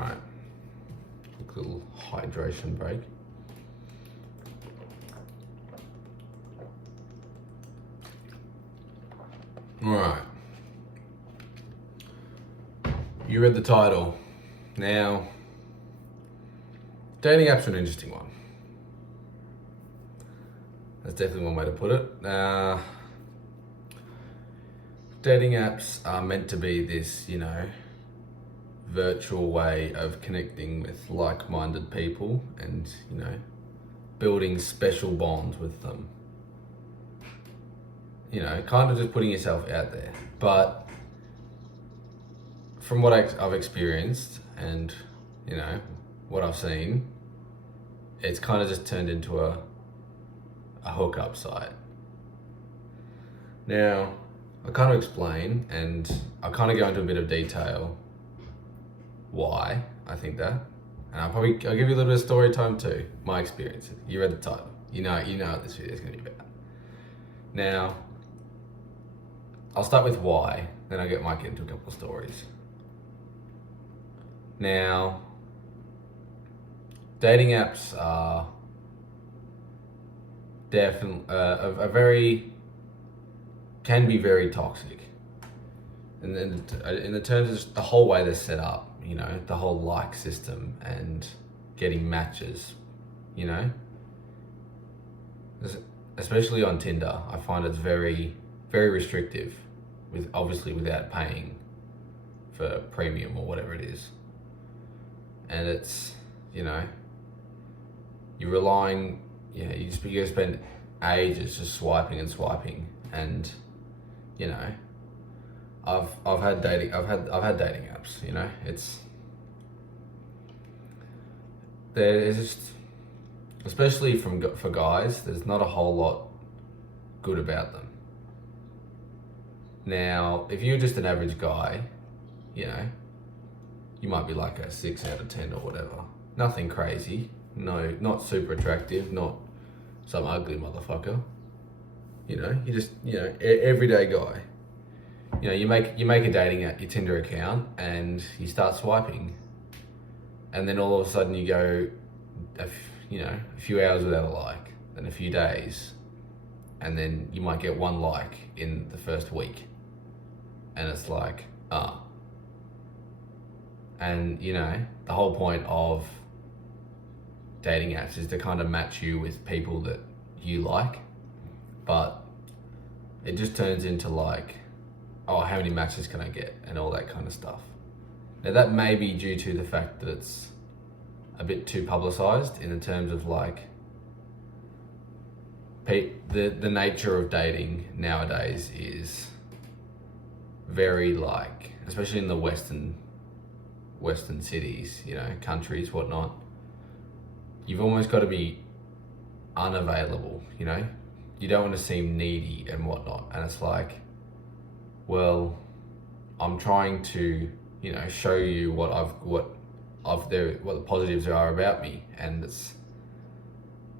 Alright. Quick little hydration break. Alright. You read the title. Now, dating apps are an interesting one. That's definitely one way to put it. Dating apps are meant to be this, virtual way of connecting with like-minded people and, building special bonds with them. Kind of just putting yourself out there. But from what I've experienced and, what I've seen, it's kind of just turned into a hookup site. Now, I kind of explain and I kind of go into a bit of detail why I think that. And I'll give you a little bit of story time too, my experience. You read the title. You know what this video is going to be about. Now, I'll start with why, then might get into a couple of stories. Now, dating apps are definitely can be very toxic. And then in the terms of the whole way they're set up, the whole like system and getting matches, especially on Tinder, I find it's very, very restrictive, obviously without paying for premium or whatever it is. And it's, you're relying, you spend ages just swiping and swiping, and I've had dating apps. There's just, especially for guys, there's not a whole lot good about them. Now, if you're just an average guy, you might be like a 6 out of 10 or whatever. Nothing crazy. No, not super attractive. Not some ugly motherfucker. You're just everyday guy. You make a dating app, your Tinder account, and you start swiping, and then all of a sudden you go, a few hours without a like, then a few days, and then you might get one like in the first week, and it's like, and the whole point of dating apps is to kind of match you with people that you like, but it just turns into like, oh, how many matches can I get, and all that kind of stuff. Now that may be due to the fact that it's a bit too publicized in the terms of like the nature of dating nowadays is very like, especially in the Western cities, countries, whatnot, you've almost got to be unavailable, you don't want to seem needy and whatnot. And it's like, well, I'm trying to, show you what the positives are about me, and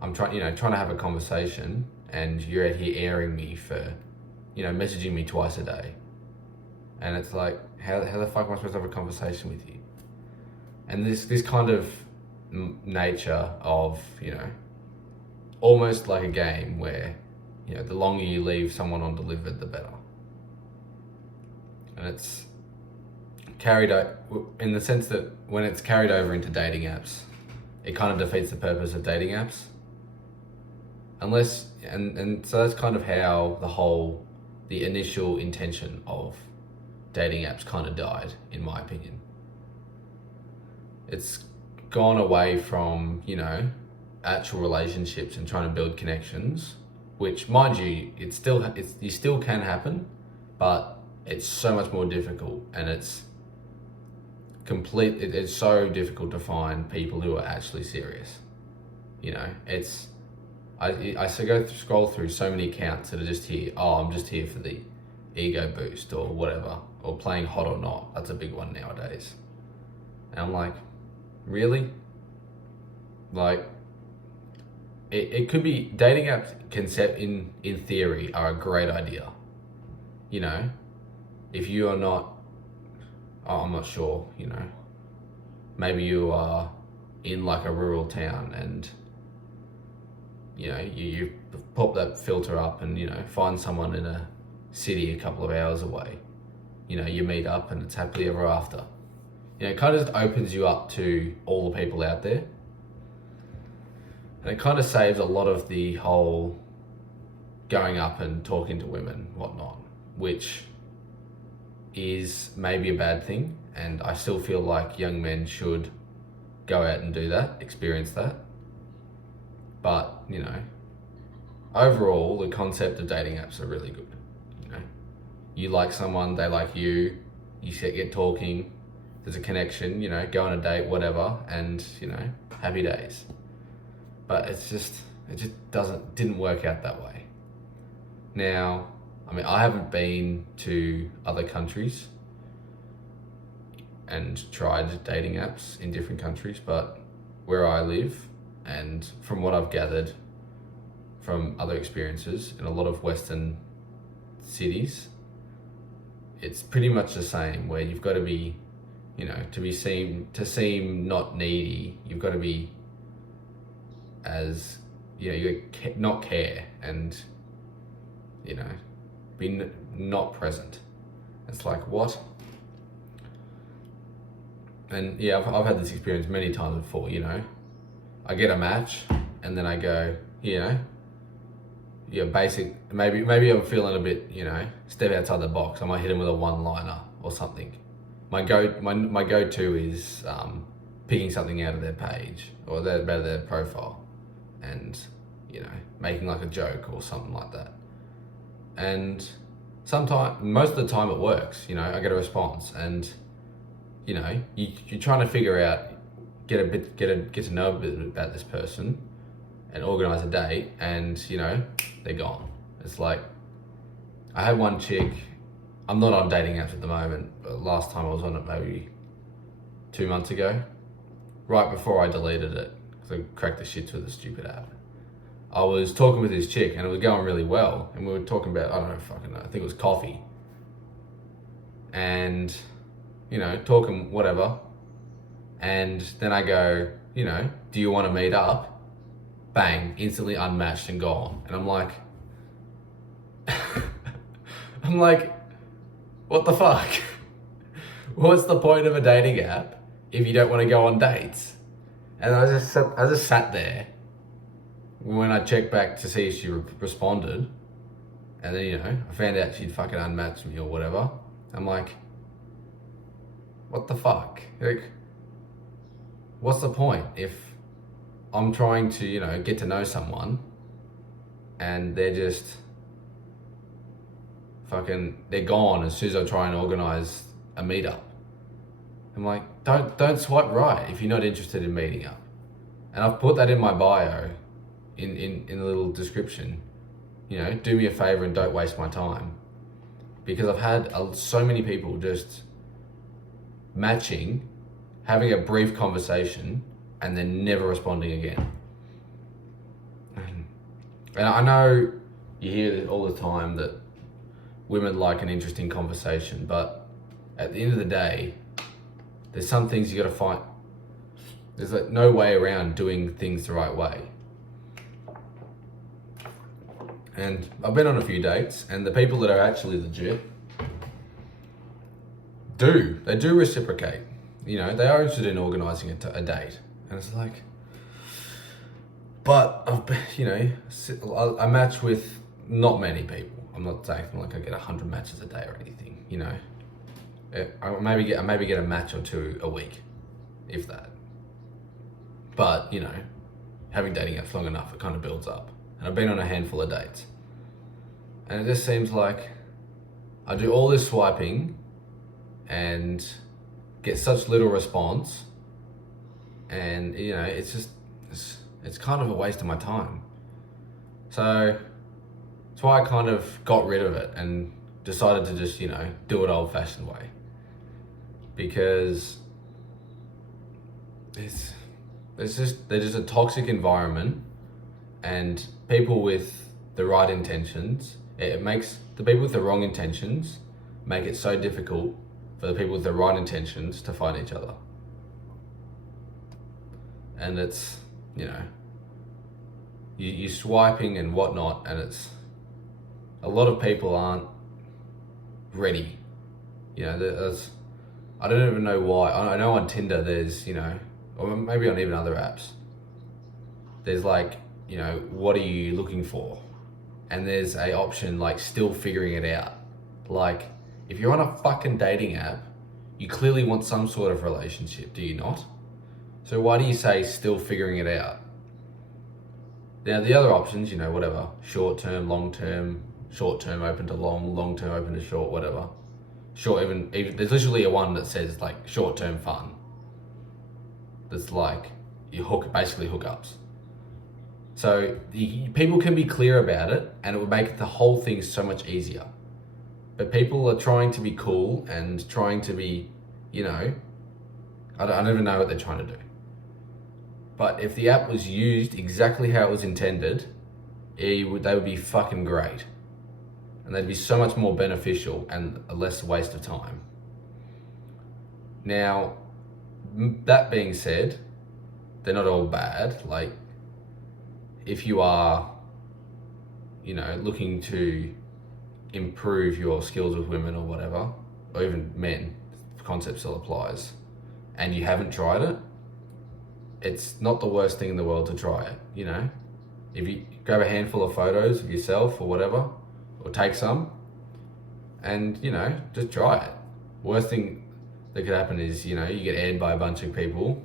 I'm trying to have a conversation, and you're out here airing me for, messaging me twice a day, and it's like, how the fuck am I supposed to have a conversation with you? And this kind of nature of, almost like a game where, the longer you leave someone undelivered, the better. And it's carried out in the sense that when it's carried over into dating apps, it kind of defeats the purpose of dating apps. Unless, and so that's kind of how the initial intention of dating apps kind of died, in my opinion. It's gone away from, actual relationships and trying to build connections, which, mind you, you still can happen, but it's so much more difficult, and it's so difficult to find people who are actually serious. I scroll through so many accounts that are just here, I'm just here for the ego boost or whatever, or playing hot or not. That's a big one nowadays. And I'm like, really? Like, it could be, dating apps concept in theory are a great idea. If you are not, I'm not sure, maybe you are in like a rural town and you pop that filter up and find someone in a city a couple of hours away. You meet up and it's happily ever after. It kind of just opens you up to all the people out there. And it kind of saves a lot of the whole going up and talking to women, whatnot, which is maybe a bad thing. And I still feel like young men should go out and do that, experience that. But, overall, the concept of dating apps are really good. You like someone, they like you get talking, there's a connection, go on a date, whatever, and, happy days. But it just didn't work out that way. Now, I haven't been to other countries and tried dating apps in different countries, but where I live, and from what I've gathered from other experiences in a lot of Western cities, it's pretty much the same, where you've got to be, to seem not needy, you've got to be as, you not care and, be not present. It's like, what? And yeah, I've had this experience many times before, I get a match and then I go, maybe I'm feeling a bit, step outside the box. I might hit him with a one-liner or something. My go-to is picking something out of their page or out of their profile and, making like a joke or something like that. And most of the time it works, I get a response and, you're trying to figure out, get to know a bit about this person and organize a date and, they're gone. It's like, I had one chick, I'm not on dating apps at the moment, but last time I was on it maybe 2 months ago, right before I deleted it, because I cracked the shits with a stupid app. I was talking with this chick and it was going really well, and we were talking about, I think it was coffee. And, talking whatever. And then I go, do you want to meet up? Bang, instantly unmatched and gone. And I'm like, what the fuck? What's the point of a dating app if you don't want to go on dates? And I just sat there when I checked back to see if she responded. And then, I found out she'd fucking unmatched me or whatever. I'm like, what the fuck? Like, what's the point if I'm trying to, get to know someone and they're just they're gone as soon as I try and organize a meetup. I'm like, don't swipe right if you're not interested in meeting up. And I've put that in my bio, in a little description. Do me a favor and don't waste my time. Because I've had so many people just matching, having a brief conversation, and then never responding again. And I know you hear all the time that women like an interesting conversation, but at the end of the day, there's some things you gotta find. There's like no way around doing things the right way. And I've been on a few dates, and the people that are actually legit they do reciprocate. They are interested in organising a date. And it's like, but I match with not many people. I'm not saying like I get 100 matches a day or anything, I maybe get a match or two a week, if that. But, having dating apps long enough, it kind of builds up. And I've been on a handful of dates. And it just seems like I do all this swiping and get such little response. And, it's kind of a waste of my time. So that's why I kind of got rid of it and decided to just, do it old-fashioned way. Because they're just a toxic environment, and people with the right intentions, it makes the people with the wrong intentions make it so difficult for the people with the right intentions to find each other. and it's, you know, you're swiping and whatnot, and it's, a lot of people aren't ready. You know, I don't even know why. I know on Tinder there's, you know, or maybe on even other apps, there's like, you know, what are you looking for? And there's a option like still figuring it out. Like, if you're on a fucking dating app, you clearly want some sort of relationship, do you not? So why do you say still figuring it out? Now the other options, you know, whatever, short term, long term, short term open to long, long term open to short, whatever. Short, even there's literally a one that says like short term fun. That's like basically hookups. So people can be clear about it, and it would make the whole thing so much easier. But people are trying to be cool and trying to be, you know, I don't even know what they're trying to do. But if the app was used exactly how it was intended, they would be fucking great. And they'd be so much more beneficial and a less waste of time. Now, that being said, they're not all bad. Like, if you are, you know, looking to improve your skills with women or whatever, or even men, the concept still applies, and you haven't tried it, it's not the worst thing in the world to try it, you know? If you grab a handful of photos of yourself or whatever, or take some, and, you know, just try it. Worst thing that could happen is, you know, you get aired by a bunch of people,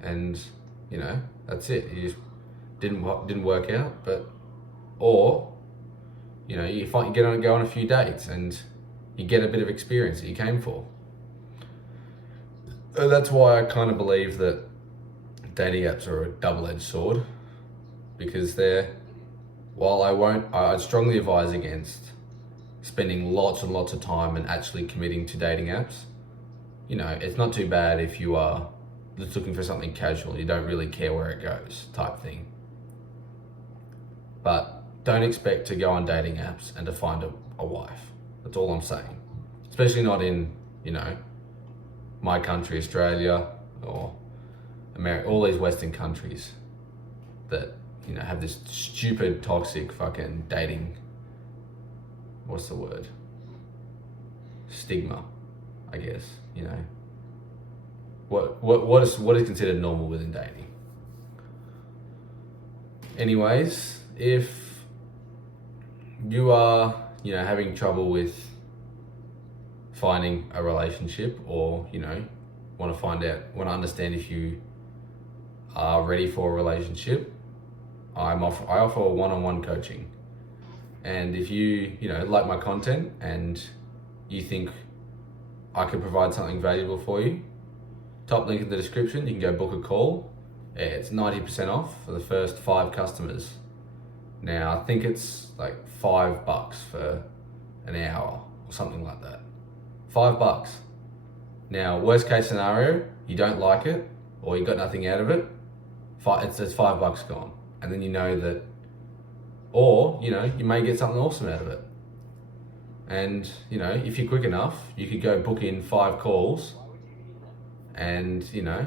and, you know, that's it. You just didn't work out, or, you know, you go on a few dates and you get a bit of experience that you came for. That's why I kind of believe that dating apps are a double-edged sword, because while I'd strongly advise against spending lots and lots of time and actually committing to dating apps. You know, it's not too bad if you are just looking for something casual, you don't really care where it goes type thing. But don't expect to go on dating apps and to find a wife. That's all I'm saying. Especially not in, you know, my country, Australia, or America, all these Western countries that, you know, have this stupid, toxic fucking dating, what's the word? Stigma, I guess, you know. What is considered normal within dating? Anyways, if you are, you know, having trouble with finding a relationship, or, you know, want to understand if you are ready for a relationship, I offer one-on-one coaching. And if you know, like my content and you think I could provide something valuable for you, top link in the description, you can go book a call. It's 90% off for the first 5 customers. Now, I think it's like $5 for an hour or something like that. $5. Now, worst case scenario, you don't like it or you got nothing out of it, it's $5 gone. And then you know that, or, you know, you may get something awesome out of it. And, you know, if you're quick enough, you could go book in 5 calls, and, you know,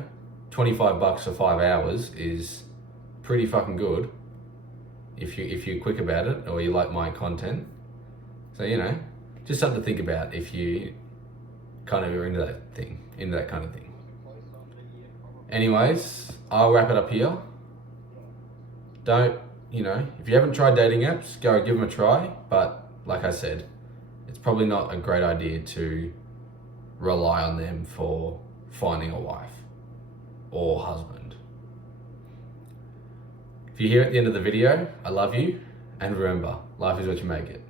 $25 for 5 hours is pretty fucking good if you're quick about it or you like my content. So, you know, just something to think about if you kind of are into that kind of thing. Anyways, I'll wrap it up here. You know, if you haven't tried dating apps, go give them a try. But like I said, it's probably not a great idea to rely on them for finding a wife or husband. If you're here at the end of the video, I love you. And remember, life is what you make it.